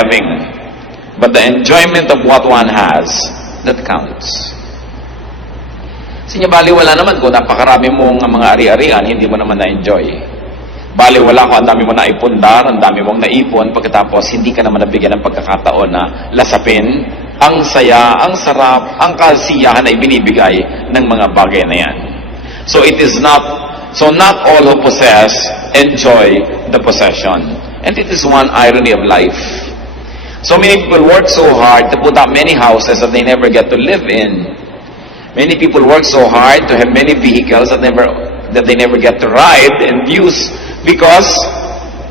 having, but the enjoyment of what one has that counts. Kasi baliwala naman kung napakarami mong mga ari-arian, hindi mo naman na-enjoy. Baliwala ko, ang dami mo naipundar, ang dami mong naipon, pagkatapos hindi ka naman nabigyan ng pagkakataon na lasapin ang saya, ang sarap, ang kasiyahan na ibinibigay ng mga bagay na yan. So not all who possess enjoy the possession. And it is one irony of life. So many people work so hard to put up many houses that they never get to live in. Many people work so hard to have many vehicles that they never get to ride and use because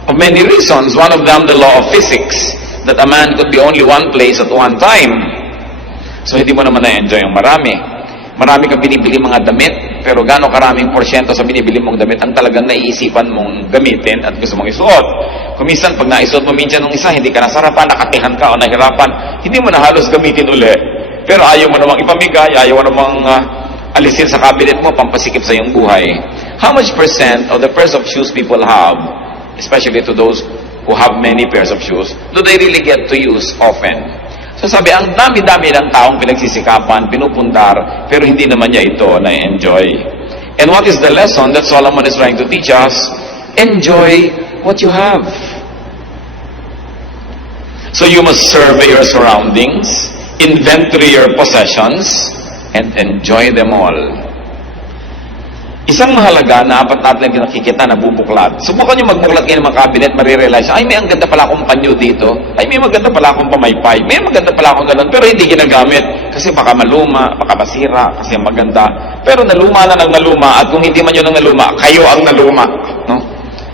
of many reasons. One of them, the law of physics, that a man could be only one place at one time. So hindi mo naman na-enjoy ang marami. Marami kang binibili mga damit, pero gaano karaming porsyento sa binibili mong damit ang talagang naiisipan mong gamitin at gusto mong isuot. Kung minsan, pag naisuot mo minsan ng isa, hindi ka nasarapan, nakatihan ka o nahirapan, hindi mo na halos gamitin uli. Pero ayaw mo namang ipamigay, ayaw mo namang alisin sa cabinet mo, pampasikip sa iyong buhay. How much percent of the pairs of shoes people have, especially to those who have many pairs of shoes, do they really get to use often? So sabi, ang dami-dami ng taong pinagsisikapan, pinupundar, pero hindi naman niya ito na-enjoy. And what is the lesson that Solomon is trying to teach us? Enjoy what you have. So you must survey your surroundings, inventory your possessions, and enjoy them all. Isang mahalaga na apat natin nakikita na bubuklat. Subukan nyo magbuklat kayo ng mga cabinet, marirealize, ay may ang ganda pala akong panyo dito, ay may maganda pala akong pamaypay, may maganda pala akong ganun, pero hindi ginagamit. Kasi baka maluma, baka masira, kasi maganda. Pero naluma na ng naluma, at kung hindi man yun ang naluma, kayo ang naluma. No?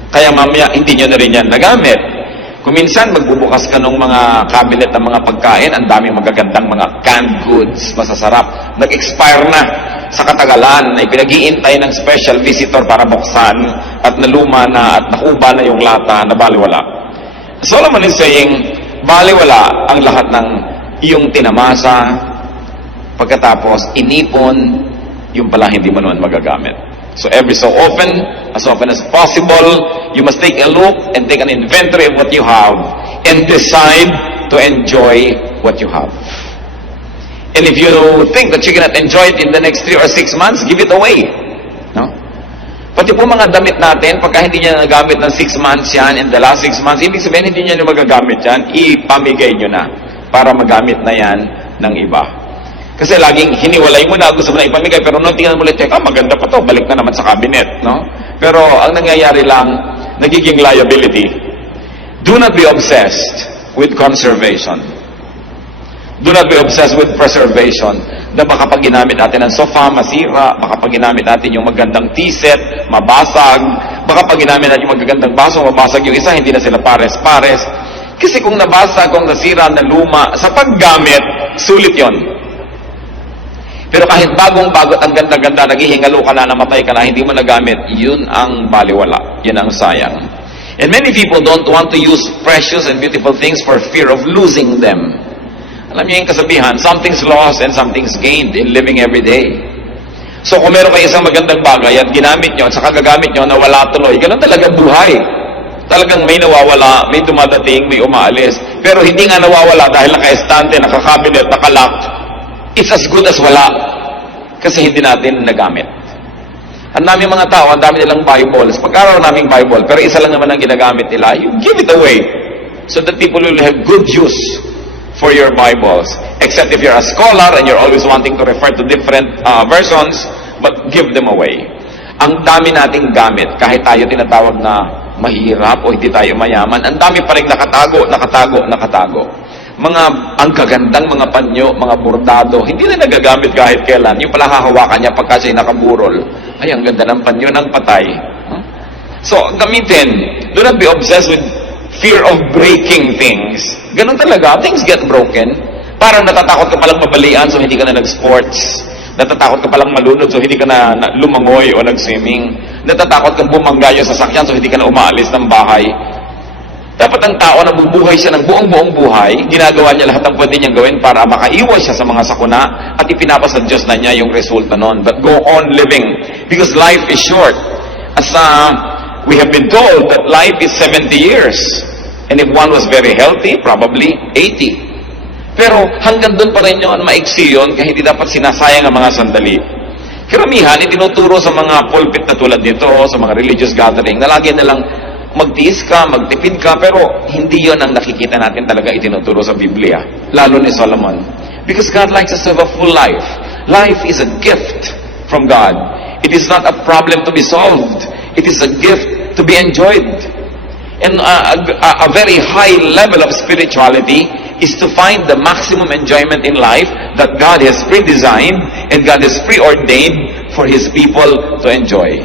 Kaya mamaya, hindi nyo na rin yan nagamit. Kung minsan magbubukas ka ng mga cabinet ng mga pagkain, ang daming magagandang mga canned goods, masasarap, nag-expire na sa katagalan, ay pinag-iintay ng special visitor para buksan, at naluma na at nakuba na yung lata na baliwala. Solomon is saying, baliwala ang lahat ng iyong tinamasa, pagkatapos inipon, yung pala hindi mo naman magagamit. So every so often as possible, you must take a look and take an inventory of what you have and decide to enjoy what you have. And if you think that you cannot enjoy it in the next 3 or 6 months, give it away. No? Pati po mga damit natin, pagka hindi niya nagamit ng 6 months yan, in the last 6 months, ibig sabihin hindi niya magagamit yan, ipamigay nyo na para magamit na yan ng iba. Kasi laging hiniwalay mo na, gusto mo na ipamigay, pero nung tingnan mo ulit, teka, maganda pa to, balik na naman sa cabinet. No? Pero ang nangyayari lang, nagiging liability. Do not be obsessed with conservation. Do not be obsessed with preservation. Na baka pag ginamit natin ang sofa, masira. Baka pag ginamit natin yung magandang tea set, mabasag. Baka pag ginamit natin yung magagandang baso, mabasag yung isa, hindi na sila pares-pares. Kasi kung nabasag, kung nasira, naluma, sa paggamit, sulit yon. Pero kahit bagong-bago at ang ganda-ganda, naghihingalo ka na, namatay ka na, hindi mo nagamit, yun ang baliwala. Yun ang sayang. And many people don't want to use precious and beautiful things for fear of losing them. Alam niyo yung kasabihan, something's lost and something's gained in living every day. So kung meron kayo isang magandang bagay at ginamit nyo at saka gagamit nyo na wala tuloy, ganun talaga buhay. Talagang may nawawala, may dumadating, may umaalis. Pero hindi nga nawawala dahil naka-estante, naka-cabinet, naka-lock. It's as good as wala. Kasi hindi natin nagamit. Ang dami mga tao, ang dami nilang Bibles. Pag-araw naming Bible, pero isa lang naman ang ginagamit nila, you give it away. So that people will have good use for your Bibles. Except if you're a scholar and you're always wanting to refer to different versions, but give them away. Ang dami nating gamit, kahit tayo tinatawag na mahirap o hindi tayo mayaman, ang dami pa rin nakatago. Ang kagandang mga panyo, mga bordado, hindi na nagagamit kahit kailan. Yung pala hahawakan niya pagka siya'y nakaburol. Ay, ang ganda ng panyo ng patay. So, gamitin. Do not be obsessed with fear of breaking things. Ganun talaga. Things get broken. Parang natatakot ka palang mabalian so hindi ka na nag-sports. Natatakot ka palang malunod so hindi ka na lumangoy o nag-swimming. Natatakot kang bumanggayo sa sakyan so hindi ka na umaalis ng bahay. Dapat ang tao na bubuhay siya ng buong buhay, ginagawa niya lahat ng pwede niyang gawin para makaiwas siya sa mga sakuna at ipinapasa Diyos na niya yung resulta nun. But go on living because life is short. As we have been told that life is 70 years. And if one was very healthy, probably 80. Pero hanggang doon pa rin yun, maiksi yun, kaya hindi dapat sinasayang ang mga sandali. Karamihan, itinuturo sa mga pulpit na tulad nito, sa mga religious gathering, na lagi na lang magtiis ka, magtipid ka, pero hindi yon ang nakikita natin talaga itinuturo sa Biblia, lalo ni Solomon. Because God likes us to have a full life. Life is a gift from God. It is not a problem to be solved. It is a gift to be enjoyed. And a very high level of spirituality is to find the maximum enjoyment in life that God has pre-designed and God has preordained for His people to enjoy.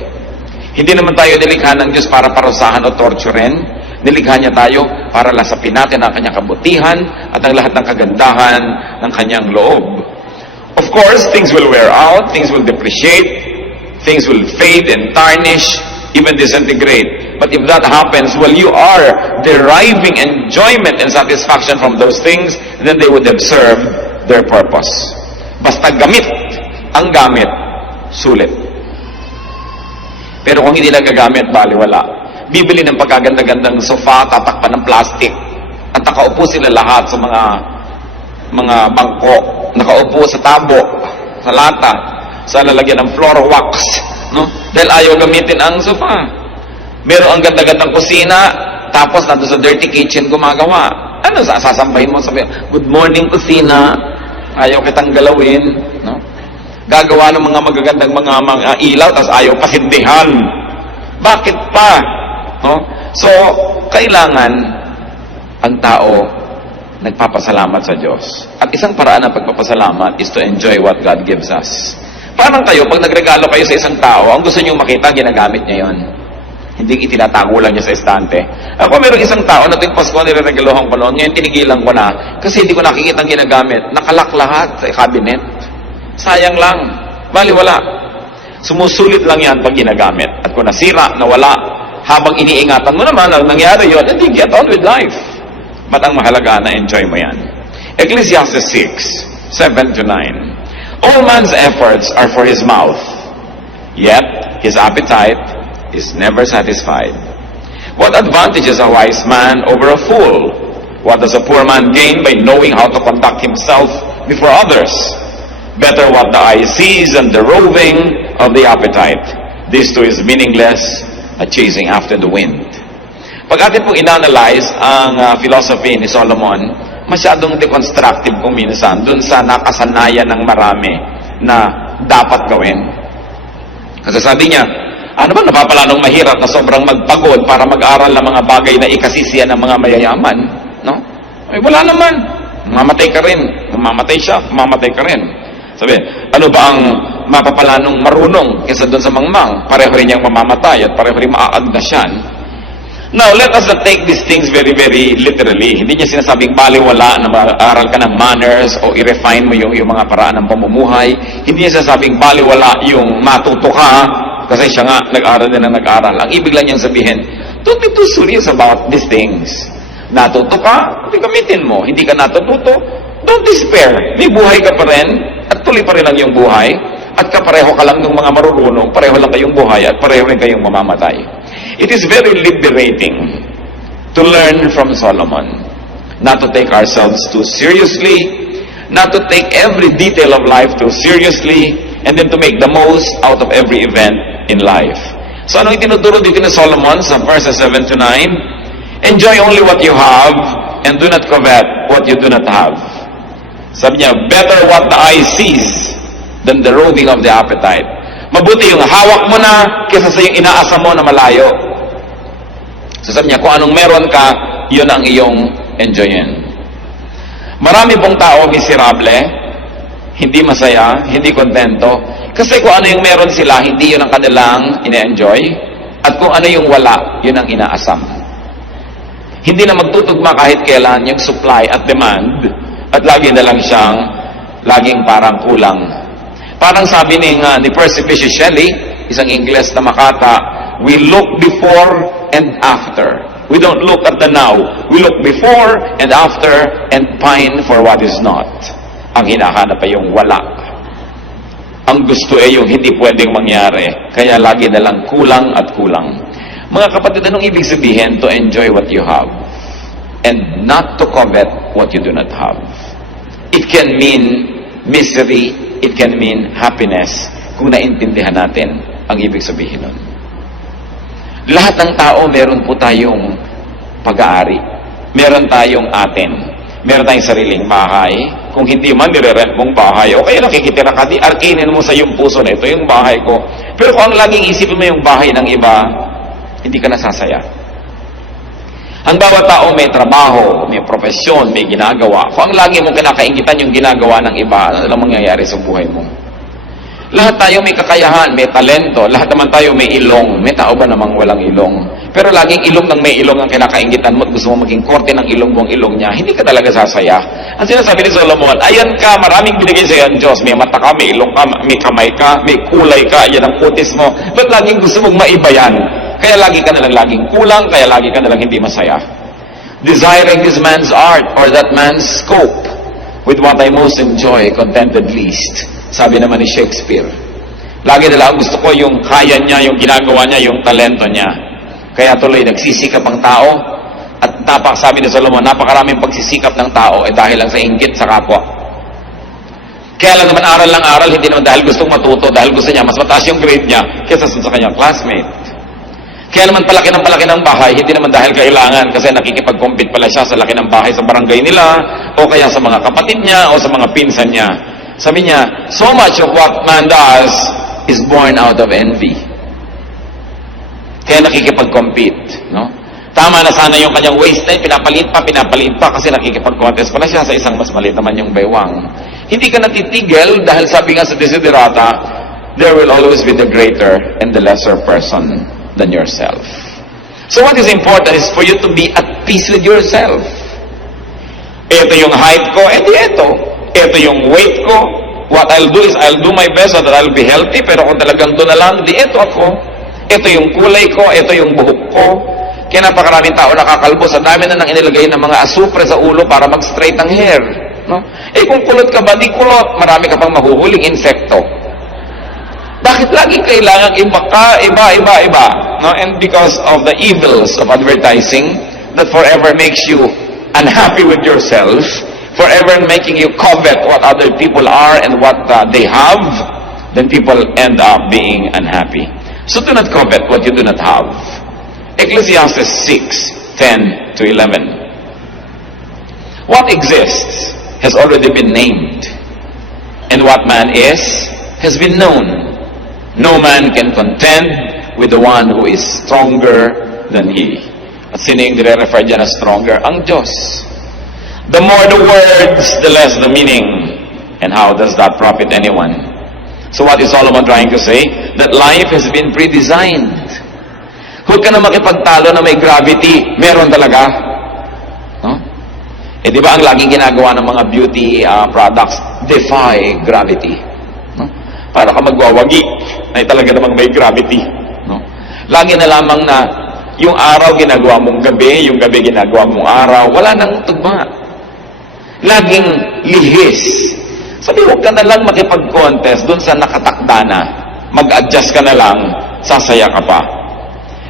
Hindi naman tayo nilikha ng Diyos para parusahan o torturen. Nilikha niya tayo para lasapin natin ang kanyang kabutihan at ang lahat ng kagandahan ng kanyang loob. Of course, things will wear out, things will depreciate, things will fade and tarnish, even disintegrate. But if that happens, well, you are deriving enjoyment and satisfaction from those things, then they would have served their purpose. Basta gamit ang gamit, sulit. Pero kung hindi lang gagamit, baliwala. Bibili ng pagkaganda-gandang sofa, tatakpan ng plastic, at nakaupo sila lahat sa mga bangko, nakaupo sa tabo, sa lata, sa lalagyan ng floor wax, no? Dahil ayaw gamitin ang sofa. Meron ang ganda-gandang kusina, tapos nandun sa dirty kitchen gumagawa. Ano sasampahin mo? Sabi, good morning kusina, ayaw kitang galawin, no? Gagawa ng mga magagandang mga ilaw, tapos ayaw pasindihan. Bakit pa? No? So, kailangan ang tao nagpapasalamat sa Diyos. At isang paraan ng pagpapasalamat is to enjoy what God gives us. Parang kayo, pag nagregalo kayo sa isang tao, ang gusto nyo makita, ginagamit niya yon. Hindi itinatago lang niya sa estante. Ako meron isang tao na tuwing Pasko nireregaluhan ko noon, ngayon tinigilan ko na kasi hindi ko nakikita ang ginagamit. Nakalak lahat sa cabinet. Sayang lang. Baliwala. Sumusulit lang yan pag ginagamit. At kung nasira, nawala, habang iniingatan mo naman ang nangyari yun, hindi get on with life. But ang mahalaga na enjoy mo yan. Ecclesiastes 6, 7-9. All man's efforts are for his mouth, yet his appetite is never satisfied. What advantage is a wise man over a fool? What does a poor man gain by knowing how to conduct himself before others? Better what the eye sees than the roving of the appetite. This too is meaningless, a chasing after the wind. Pag atin pong inanalyze ang philosophy ni Solomon, masyadong deconstructive kung minsan dun sa nakasanayan ng marami na dapat gawin. Kasi sabi niya, ano ba napapala nung mahirap na sobrang magpagod para mag-aral ng mga bagay na ikasisiya ng mga mayayaman? No? Ay, wala naman. Mamatay ka rin. Mamatay siya, mamatay ka rin. Sabi, ano ba ang mapapala nung marunong kaysa doon sa mangmang? Pareho rin niyang mamamatay at pareho rin maaagdasyan. Now, let us not take these things very, very literally. Hindi niya sinasabing baliwala na mag-aaral ka ng manners o i-refine mo yung mga paraan ng pamumuhay. Hindi niya sinasabing baliwala yung matuto ka kasi siya nga nag-aaral din na nag-aaral. Ang ibig lang niyang sabihin, don't be too serious about these things. Natuto ka, gamitin mo. Hindi ka natututo, don't despair. May buhay ka pa rin at tuloy pa rin lang yung buhay at kapareho ka lang ng mga marurunong, pareho lang kayong buhay at pareho rin kayong mamamatay. It is very liberating to learn from Solomon. Not to take ourselves too seriously, not to take every detail of life too seriously, and then to make the most out of every event in life. So anong itinuturo dito ni Solomon sa verses 7-9? Enjoy only what you have and do not covet what you do not have. Sabi niya, better what the eye sees than the roving of the appetite. Mabuti yung hawak mo na kaysa sa yung inaasa mo na malayo. So sabi niya, kung anong meron ka, yun ang iyong enjoyin. Marami pong tao miserable, hindi masaya, hindi kontento. Kasi kung ano yung meron sila, hindi yun ang kanilang ina-enjoy. At kung ano yung wala, yun ang inaasam. Hindi na magtutugma kahit kailan yung supply at demand. At lagi na lang siyang, laging parang kulang. Parang sabi ni Percy Bysshe Shelley, isang Ingles na makata, we look before and after. We don't look at the now. We look before and after and pine for what is not. Ang hinahanap ay yung wala. Ang gusto ay yung hindi pwedeng mangyari. Kaya lagi na lang kulang at kulang. Mga kapatid, anong ibig sabihin to enjoy what you have? and not to covet what you do not have. It can mean misery, it can mean happiness, kung naintindihan natin ang ibig sabihin nun. Lahat ng tao, meron po tayong pag-aari. Meron tayong atin. Meron tayong sariling bahay. Kung hindi man, nire-rent mong bahay, o kaya nakikitira ka, arkinin mo sa iyong puso na ito yung bahay ko. Pero kung ang laging isipin mo yung bahay ng iba, hindi ka nasasaya. Ang bawat tao may trabaho, may profesyon, may ginagawa. Kung ang lagi mong kinakaingitan yung ginagawa ng iba, ano lang mangyayari sa buhay mo? Lahat tayo may kakayahan, may talento. Lahat naman tayo may ilong. May tao ba namang walang ilong? Pero laging ilong ng may ilong ang kinakaingitan mo at gusto mo maging korte ng ilong mo ang ilong niya, hindi ka talaga sasaya. Ang sinasabi ni Solomon, ayan ka, maraming binigay sa iyo ang Diyos. May mata ka, may ilong ka, may kamay ka, may kulay ka, yan ang kutis mo. Ba't laging gusto mong maiba yan? Kaya lagi ka nalang laging kulang, kaya lagi ka nalang hindi masaya. Desiring this man's art or that man's scope, with what I most enjoy, contented least. Sabi naman ni Shakespeare. Lagi nila gusto ko yung kaya niya, yung ginagawa niya, yung talento niya. Kaya tuloy nagsisikap ang tao at sabi ni Solomon, napakaraming pagsisikap ng tao dahil lang sa inggit sa kapwa. Kaya lang naman aral lang aral, hindi naman dahil gustong matuto, dahil gusto niya mas mataas yung grade niya kaysa sa kanyang classmate. Kaya naman palaki ng bahay, hindi naman dahil kailangan kasi nakikipag-compete pala siya sa laki ng bahay sa barangay nila o kaya sa mga kapatid niya o sa mga pinsan niya. Sabi niya, so much of what man does is born out of envy. Kaya nakikipag-compete, no? Tama na sana yung kanyang waistline, pinapalit pa kasi nakikipag-contest pala siya sa isang mas maliit naman yung baywang. Hindi ka natitigil dahil sabi nga sa Desiderata, there will always be the greater and the lesser person than yourself. So what is important is for you to be at peace with yourself. Ito yung height ko, ito yung weight ko. What I'll do is I'll do my best so that I'll be healthy, pero kung talagang doon na lang, ito ako. Ito yung kulay ko, ito yung buhok ko. Kaya napakaraming tao nakakalbo, sa dami na nang inilagay ng mga asupre sa ulo para mag-straight ang hair. No? Kung kulot ka ba, di kulot. Marami ka pang mahuhuling insekto. Bakit laging kailangan iba? No? And because of the evils of advertising that forever makes you unhappy with yourself, forever making you covet what other people are and what they have, then people end up being unhappy. So do not covet what you do not have. Ecclesiastes 6:10 to 11. What exists has already been named, and what man is has been known. No man can contend with the one who is stronger than he. At sino yung nire-refer dyan na stronger? Ang Diyos. The more the words, the less the meaning. And how does that profit anyone? So what is Solomon trying to say? That life has been pre-designed. Huwag ka na makipagtalo na may gravity. Meron talaga. No? Di ba ang laging ginagawa ng mga beauty products? Defy gravity. No? Para ka magwawagi, ay talaga namang may gravity. No? Lagi na lamang na yung araw ginagawa mong gabi, yung gabi ginagawa mong araw, wala nang tugma. Laging lihis. Sabi, huwag ka na lang makipag-contest dun sa nakatakda na. Mag-adjust ka na lang, sasaya ka pa.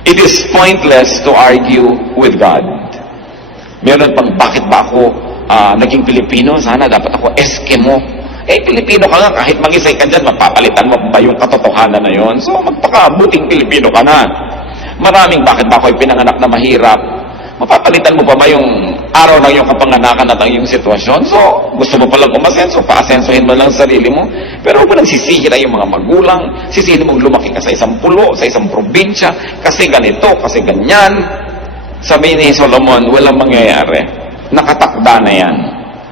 It is pointless to argue with God. Meron pang, bakit ba ako naging Pilipino? Sana dapat ako Eskimo. Pilipino ka nga, kahit mag-isay ka dyan, mapapalitan mo ba yung katotohanan na yon? So, magpakabuting Pilipino ka na. Maraming, bakit ba ako'y pinanganak na mahirap? Mapapalitan mo pa ba yung araw ng iyong kapanganakan at ang iyong sitwasyon? So, gusto mo palang umasenso, paasensohin mo lang sarili mo. Pero huwag mo nang sisihin yung mga magulang, sisihin mo lumaki ka sa isang pulo, sa isang probinsya, kasi ganito, kasi ganyan. Sabi ni Solomon, walang mangyayari. Nakatakda na yan.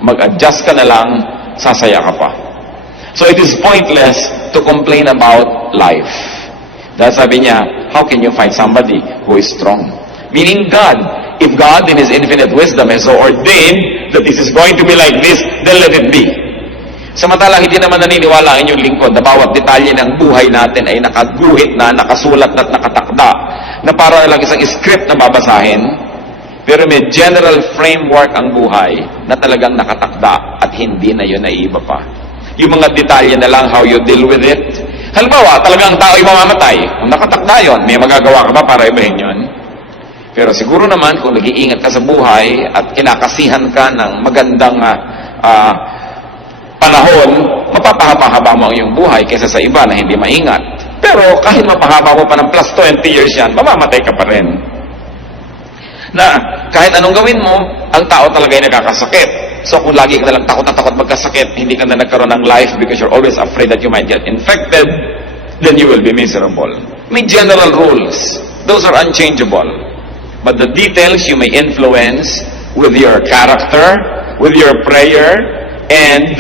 Mag-adjust ka na lang, sasaya ka pa. So it is pointless to complain about life. Dahil sabi niya, how can you find somebody who is strong? Meaning God. If God in His infinite wisdom has so ordained that this is going to be like this, then let it be. Samantalang hindi naman naniniwala ang inyong lingkod na bawat detalye ng buhay natin ay nakaguhit na, nakasulat na at nakatakda na para lang isang script na babasahin, pero may general framework ang buhay na talagang nakatakda at hindi na yun naiiba pa. Yung mga detalye na lang how you deal with it. Halimbawa, talagang tao ay mamamatay. Kung nakatakda yun, may magagawa ka ba para ibahin yun? Pero siguro naman, kung nag-iingat ka sa buhay at kinakasihan ka ng magandang panahon, mapapahaba mo ang iyong buhay kaysa sa iba na hindi maingat. Pero kahit mapahaba mo pa ng plus 20 years yan, mamamatay ka pa rin. Na kahit anong gawin mo, ang tao talaga ay nakakasakit. So kung lagi ka nalang takot na takot magkasakit, hindi ka na nagkaroon ng life because you're always afraid that you might get infected, then you will be miserable. May general rules. Those are unchangeable. But the details you may influence with your character, with your prayer, and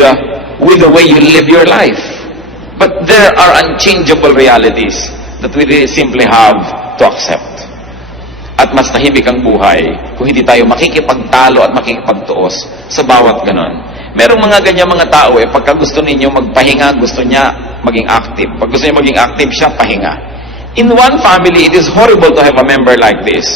with the way you live your life. But there are unchangeable realities that we really simply have to accept. At mas tahimik ang buhay kung hindi tayo makikipagtalo at makikipagtuos sa bawat ganon. Merong mga ganyan mga tao pagka gusto ninyo magpahinga, gusto niya maging active. Pag gusto niya maging active siya, pahinga. In one family, it is horrible to have a member like this.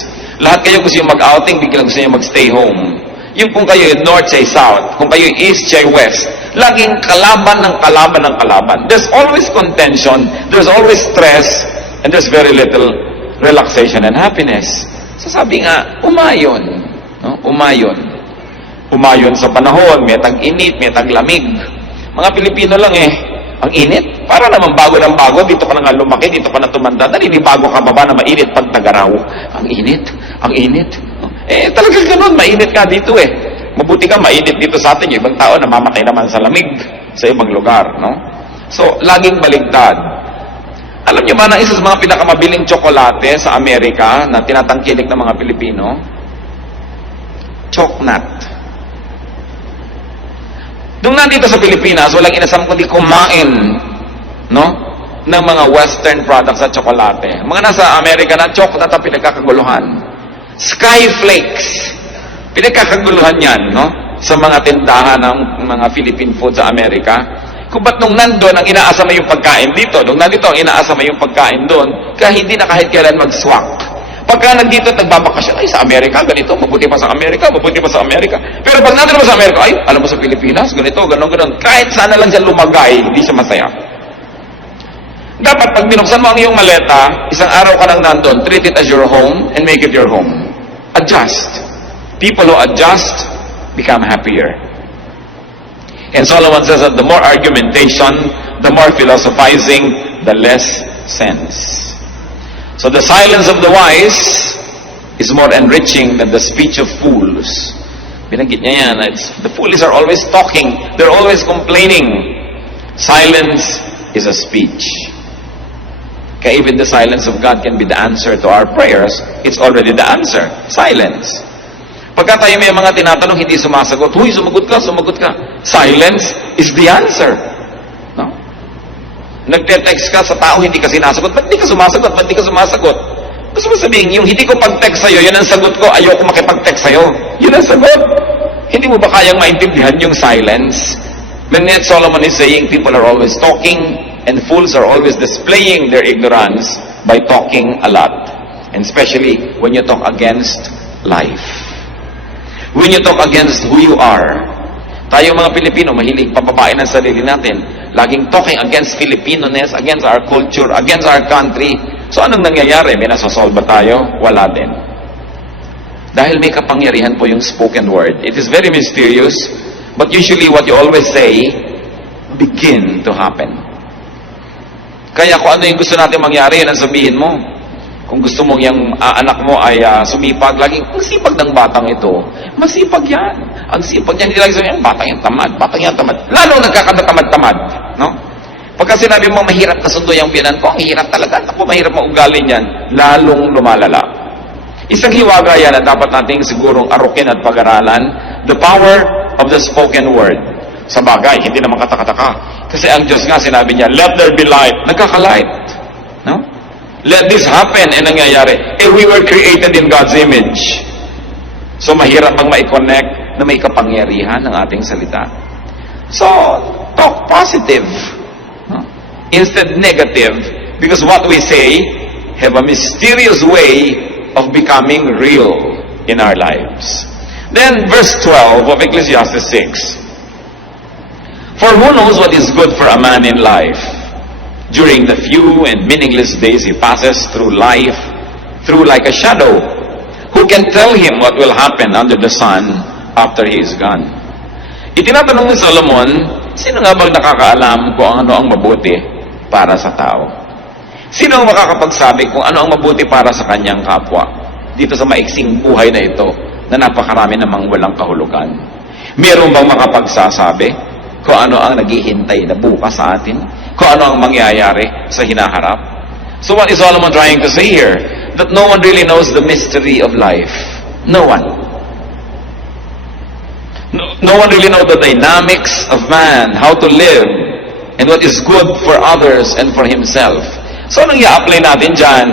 Lahat kayo gusto niyo mag-outing, biglang gusto niyo mag-stay home. Yung kung kayo yung north siya south, kung kayo yung east siya west, laging kalaban ng kalaban ng kalaban. There's always contention, there's always stress, and there's very little relaxation and happiness. So sabi nga, umayon. No? Umayon. Umayon sa panahon, may tag-init, may tag-lamig. Mga Pilipino lang ang init. Para naman bago ng bago, dito ka na nga lumaki, dito ka na tumanda, naninibago ka ba na mainit pag tagaraw? Ang init, ang init. Talagang ganun, mainit ka dito Mabuti ka, mainit dito sa atin. Yung ibang tao, namamatay naman sa lamig sa ibang lugar, no? So, laging baligtad. Alam niyo ba na isa sa mga pinakamabiling tsokolate sa Amerika na tinatangkilik ng mga Pilipino? Choknat. Nung nandito sa Pilipinas, walang inasam kundi kumain, no? Ng mga western products sa tsokolate. Mga nasa Amerika na, choknat ang pinagkakaguluhan. Skyflakes. Pinagkakaguluhan yan, no? Sa mga tindahan ng mga Philippine food sa Amerika. Kung ba't nung nandun, ang inaasa mo yung pagkain dito, nung nandito, ang inaasa mo yung pagkain doon, kaya hindi na kahit kailan mag-swak. Pagka nandito, nagbabakasyon, ay sa Amerika, ganito, mabuti pa sa Amerika, mabuti pa sa Amerika. Pero pag nandito mo sa Amerika, ay, alam mo sa Pilipinas, ganito, ganon. Kahit sana lang siya lumagay, hindi siya masaya. Dapat pag binuksan mo ang iyong maleta, isang araw ka lang nandun, treat it as your home and make it your home. Adjust. People who adjust become happier. And Solomon says that the more argumentation, the more philosophizing, the less sense. So the silence of the wise is more enriching than the speech of fools. Binanggit niya yan. The fools are always talking. They're always complaining. Silence is a speech. Kaya even the silence of God can be the answer to our prayers. It's already the answer. Silence. Pagka tayo may mga tinatanong, hindi sumasagot. Huy, sumagot ka. Silence is the answer. No? Nagte-text ka sa tao, hindi ka sinasagot. Ba't di ka sumasagot? Gusto mo sabihin, yung hindi ko pag-text sa'yo, yun ang sagot ko, ayoko makipag-text sa'yo. Yun ang sagot. Hindi mo ba kayang maintindihan yung silence? When yet Solomon is saying, people are always talking, and fools are always displaying their ignorance by talking a lot. And especially when you talk against life. When you talk against who you are. Tayo mga Pilipino, mahilig pababain ang sarili natin. Laging talking against Filipino-ness, against our culture, against our country. So anong nangyayari? May nasosolve ba tayo? Wala din. Dahil may kapangyarihan po yung spoken word. It is very mysterious, but usually what you always say, begin to happen. Kaya kung ano yung gusto natin mangyari, yan ang sabihin mo. Kung gusto mong yung anak mo ay sumipag, laging, ang sipag ng batang ito. Masipag yan. Ang sipag niya, hindi lagi sabihin, batang yan tamad. Lalo nagkakatamad-tamad. No? Pagka sinabi mo, mahirap na sundo yung biyanan ko, ang hirap talaga. Ako, mahirap maugali niyan. Lalong lumalala. Isang hiwaga yan na dapat nating sigurong arukin at pag-aralan, the power of the spoken word. Sa bagay, hindi naman katakataka. Kasi ang Diyos nga, sinabi niya, let there be light. Nagkakalight. No? Let this happen, nangyayari. We were created in God's image. So, mahirap ang ma-connect na may kapangyarihan ng ating salita. So, talk positive. No? Instead, negative. Because what we say have a mysterious way of becoming real in our lives. Then, verse 12 of Ecclesiastes 6. For who knows what is good for a man in life? During the few and meaningless days he passes through life, through like a shadow. Who can tell him what will happen under the sun after he is gone? Itinatanong ni Solomon, sino nga bang nakakaalam kung ano ang mabuti para sa tao? Sino ang makakapagsabi kung ano ang mabuti para sa kanyang kapwa? Dito sa maiksing buhay na ito, na napakarami namang walang kahulugan. Meron bang makapagsasabi kung ano ang naghihintay na bukas sa atin? Kung ano ang mangyayari sa hinaharap? So what is Solomon trying to say here? That no one really knows the mystery of life. No one. No one really knows the dynamics of man, how to live, and what is good for others and for himself. So anong i-apply natin dyan?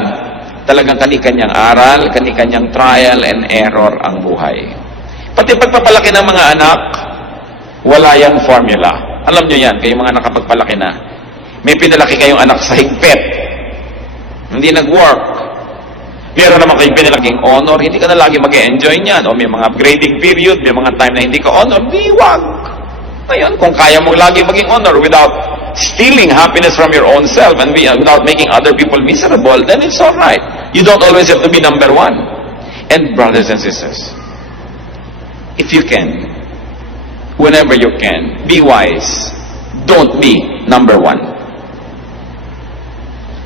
Talagang kani-kanyang aral, kani-kanyang trial and error ang buhay. Pati pagpapalaki ng mga anak, wala yang formula. Alam nyo yan, kayong mga nakapagpalaki na. May pinalaki kayong anak sa higpit. Hindi nag-work. Meron naman kayong pinalaking honor, hindi ka na lagi mag-enjoy niyan. O may mga grading period, may mga time na hindi ka honor, di wag. Ngayon, kung kaya mo lagi maging honor without stealing happiness from your own self and without making other people miserable, then it's all right. You don't always have to be number one. And brothers and sisters, if you can, whenever you can, be wise. Don't be number one.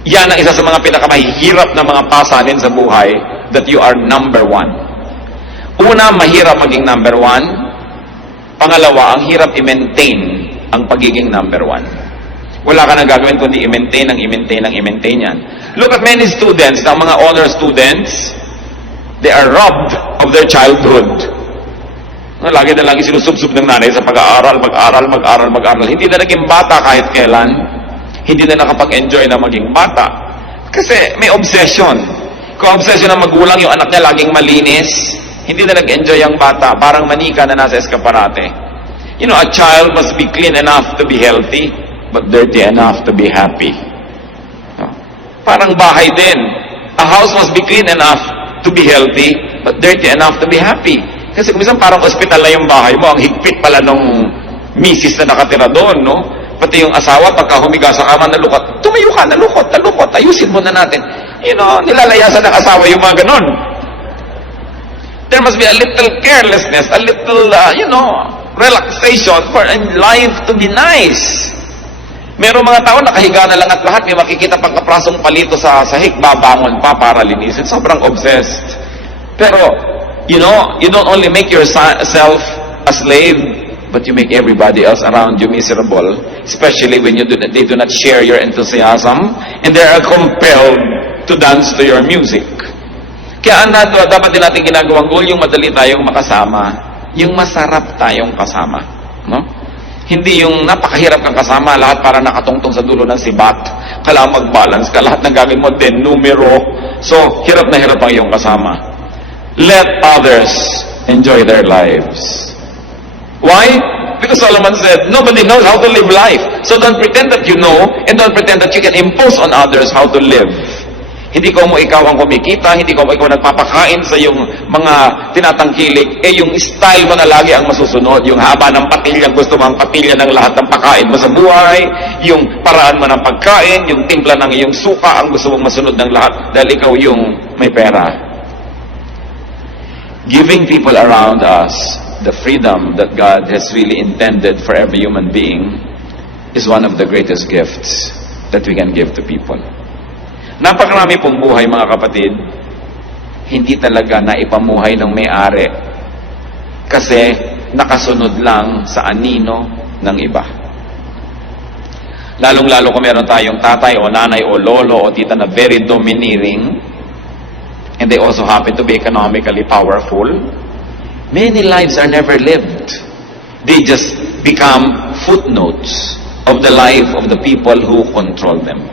Yan ang isa sa mga pinakamahihirap na mga pasanin sa buhay, that you are number one. Una, mahirap maging number one. Pangalawa, ang hirap i-maintain ang pagiging number one. Wala ka na gagawin kundi i-maintain yan. Look at many students, na mga honor students, they are robbed of their childhood. Lagi na lagi sinusubsub ng nanay sa pag-aaral, mag-aral. Hindi na naging bata kahit kailan. Hindi na nakapag-enjoy na maging bata. Kasi may obsession. Kung obsession ng magulang, yung anak niya laging malinis, hindi na nag-enjoy ang bata. Parang manika na nasa eskaparate. You know, a child must be clean enough to be healthy, but dirty enough to be happy. Parang bahay din. A house must be clean enough to be healthy, but dirty enough to be happy. Kasi minsan parang ospital na yung bahay mo, ang higpit pala nung misis na nakatira doon, no? Pati yung asawa, pagka humiga sa kama, nalukot. Tumayo ka, nalukot. Ayusin mo na natin. You know, nilalayasan ng asawa yung mga ganon. There must be a little carelessness, a little, relaxation for life to be nice. Merong mga tao nakahiga na lang at lahat, may makikita pang kaprasong palito sa sahig, babangon pa para linisin. Sobrang obsessed. Pero, you don't only make yourself a slave, but you make everybody else around you miserable, especially when they do not share your enthusiasm, and they are compelled to dance to your music. Kaya dapat din natin ginagawang goal, yung madali tayong makasama, yung masarap tayong kasama. No? Hindi yung napakahirap kang kasama, lahat para nakatungtong sa dulo ng sibat, kailangan mag-balance ka, lahat ng gagawin mo, numero. So, hirap na hirap ang iyong kasama. Let others enjoy their lives. Why? Because Solomon said, nobody knows how to live life. So don't pretend that you know, and don't pretend that you can impose on others how to live. Hindi ko mo ikaw ang kumikita, hindi ko mo ikaw nagpapakain sa yung mga tinatangkilik, yung style mo na lagi ang masusunod, yung haba ng patilya, gusto mo ang patilya ng lahat ng pakain mo sa buhay, yung paraan mo ng pagkain, yung timpla ng iyong suka, ang gusto mong masunod ng lahat, dahil ikaw yung may pera. Giving people around us the freedom that God has really intended for every human being is one of the greatest gifts that we can give to people. Napakarami pong buhay, mga kapatid, hindi talaga naipamuhay ng may-ari kasi nakasunod lang sa anino ng iba. Lalong-lalo kung meron tayong tatay o nanay o lolo o tita na very domineering, and they also happen to be economically powerful, many lives are never lived. They just become footnotes of the life of the people who control them.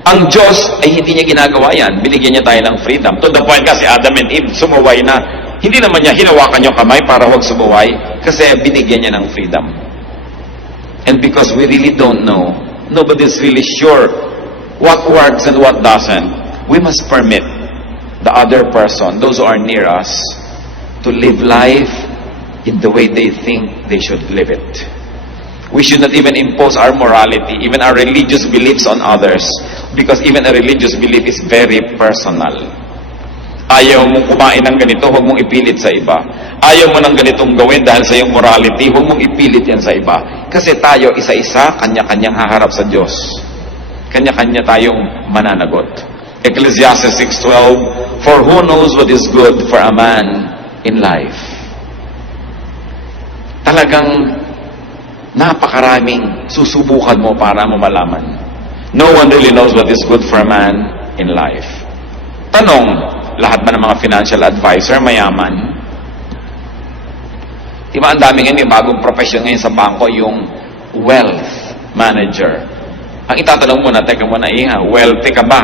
Ang Diyos ay hindi niya ginagawa yan. Binigyan niya tayo ng freedom. To the point kasi Adam and Eve sumuway na. Hindi naman niya hinawakan yung kamay para huwag sumuway kasi binigyan niya ng freedom. And because we really don't know, nobody's really sure what works and what doesn't, we must permit the other person, those who are near us, to live life in the way they think they should live it. We should not even impose our morality, even our religious beliefs on others, because even a religious belief is very personal. Ayaw mong kumain ng ganito, huwag mong ipilit sa iba. Ayaw mo ng ganitong gawin dahil sa iyong morality, huwag mong ipilit yan sa iba. Kasi tayo, isa-isa, kanya-kanyang haharap sa Diyos. Kanya-kanya tayong mananagot. Ecclesiastes 6:12, for who knows what is good for a man in life? Talagang napakaraming susubukan mo para mo malaman. No one really knows what is good for a man in life. Tanong, lahat ba ng mga financial advisor mayaman? Diba ang dami ngayon, may bagong profession ngayon sa bangko, yung wealth manager. Ang itatanong mo na, teka muna, wealthy ka ba?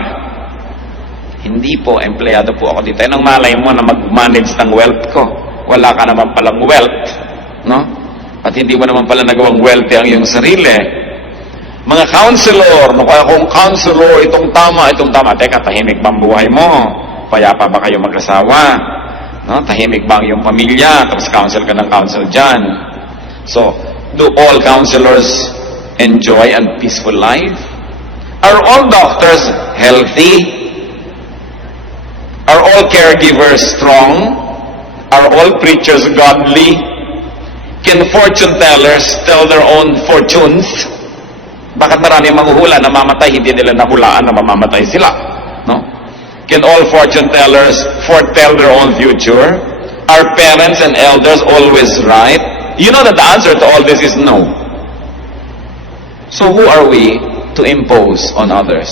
Hindi po, empleyado po ako dito. Anong malay mo na mag-manage ng wealth ko? Wala ka naman palang wealth, no? At hindi mo naman pala nagawang wealthy ang iyong sarili. Mga counselor, no, kaya kung counselor, itong tama. Teka, tahimik ba ang buhay mo? Payapa ba kayo mag-asawa? No? Tahimik ba ang iyong pamilya? Tapos counsel ka ng counsel dyan. So, do all counselors enjoy a peaceful life? Are all doctors healthy? Are all caregivers strong? Are all preachers godly? Can fortune tellers tell their own fortunes? Bakit marami manghuhula na mamatay, hindi nila nahulaan na mamamatay sila? No? Can all fortune tellers foretell their own future? Are parents and elders always right? You know that the answer to all this is no. So who are we to impose on others?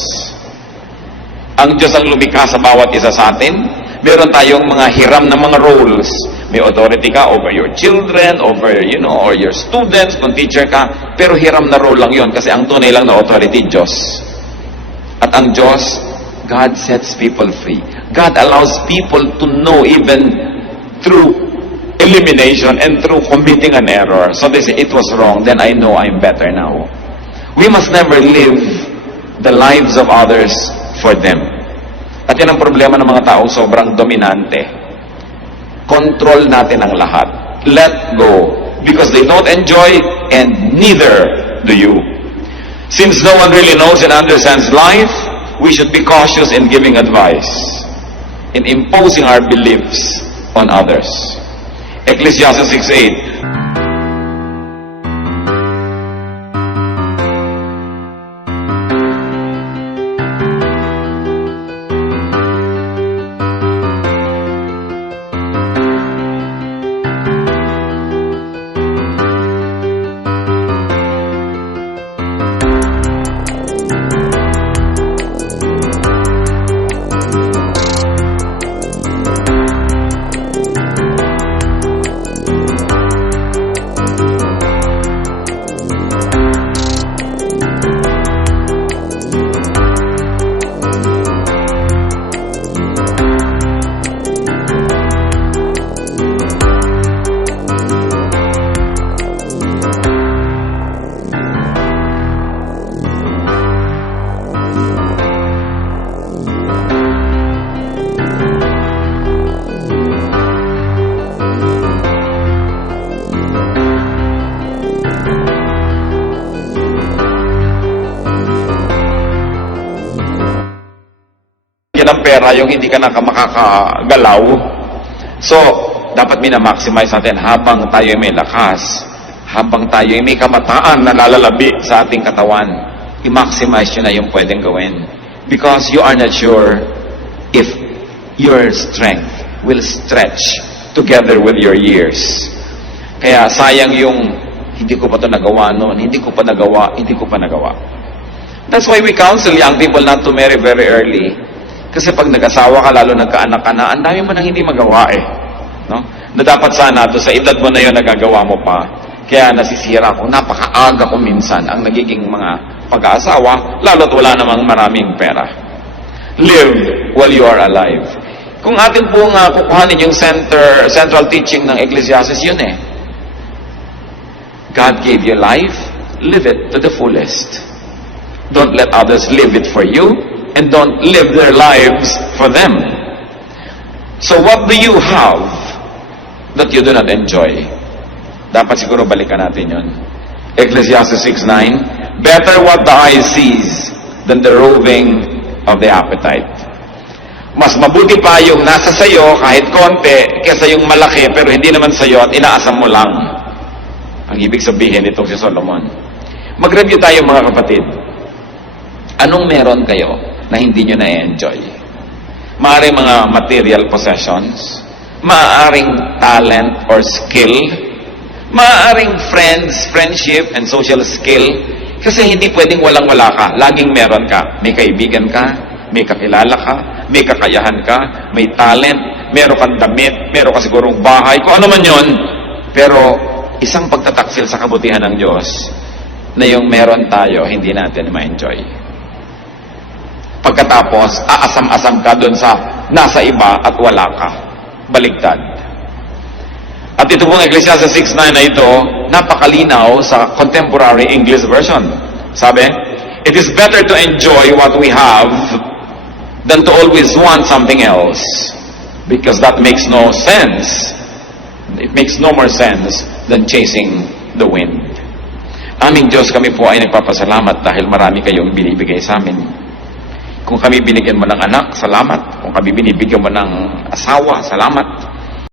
Ang Diyos ang lumikha sa bawat isa sa atin. Meron tayong mga hiram na mga roles. May authority ka over your children, over, or your students, kung teacher ka. Pero hiram na role lang yon kasi ang tunay lang na authority, Diyos. At ang Diyos, God sets people free. God allows people to know even through elimination and through committing an error. So they say, it was wrong, then I know I'm better now. We must never live the lives of others for them. At yan ang problema ng mga tao, sobrang dominante. Control natin ang lahat. Let go. Because they don't enjoy and neither do you. Since no one really knows and understands life, we should be cautious in giving advice, in imposing our beliefs on others. Ecclesiastes 6:8. ng pera yung hindi ka makakagalaw. So, dapat minamaximize natin habang tayo may lakas, habang tayo may kamataan na lalalabi sa ating katawan. I-maximize yun na yung pwedeng gawin. Because you are not sure if your strength will stretch together with your years. Kaya sayang yung hindi ko pa ito nagawa noon, hindi ko pa nagawa. That's why we counsel young people not to marry very early. Kasi pag nag-asawa ka, lalo nagkaanak ka na, ang dami mo nang hindi magawa eh. No? Na dapat sana to sa edad mo na yun nagagawa mo pa. Kaya nasisira ko, napakaaga ko minsan ang nagiging mga pag-aasawa, lalo't wala namang maraming pera. Live while you are alive. Kung atin pong kukuhanin yung central teaching ng Ecclesiastes, yun eh. God gave you life, live it to the fullest. Don't let others live it for you, and don't live their lives for them. So what do you have that you do not enjoy? Dapat siguro balikan natin yun. Ecclesiastes 6:9, better what the eye sees than the roving of the appetite. Mas mabuti pa yung nasa sayo kahit konti kesa yung malaki pero hindi naman sayo at inaasam mo lang. Ang ibig sabihin nitong si Solomon. Mag-review tayo mga kapatid. Anong meron kayo na hindi nyo na-enjoy? Maaaring mga material possessions, maaaring talent or skill, maaaring friends, friendship, and social skill. Kasi hindi pwedeng walang-wala ka. Laging meron ka. May kaibigan ka, may kakilala ka, may kakayahan ka, may talent, meron kang damit, meron ka sigurong bahay, kung ano man yon. Pero isang pagtataksil sa kabutihan ng Diyos na yung meron tayo, hindi natin ma-enjoy. Pagkatapos, aasam-asam ka dun sa nasa iba at wala ka. Baligtad. At ito pong Ecclesiastes 6:9 na ito, napakalinaw sa contemporary English version. Sabi, "It is better to enjoy what we have than to always want something else, because that makes no sense. It makes no more sense than chasing the wind." Aming Diyos, kami po ay nagpapasalamat dahil marami kayong binibigay sa amin. Kung kami binigyan mo ng anak, salamat. Kung kami binibigyan mo ng asawa, salamat.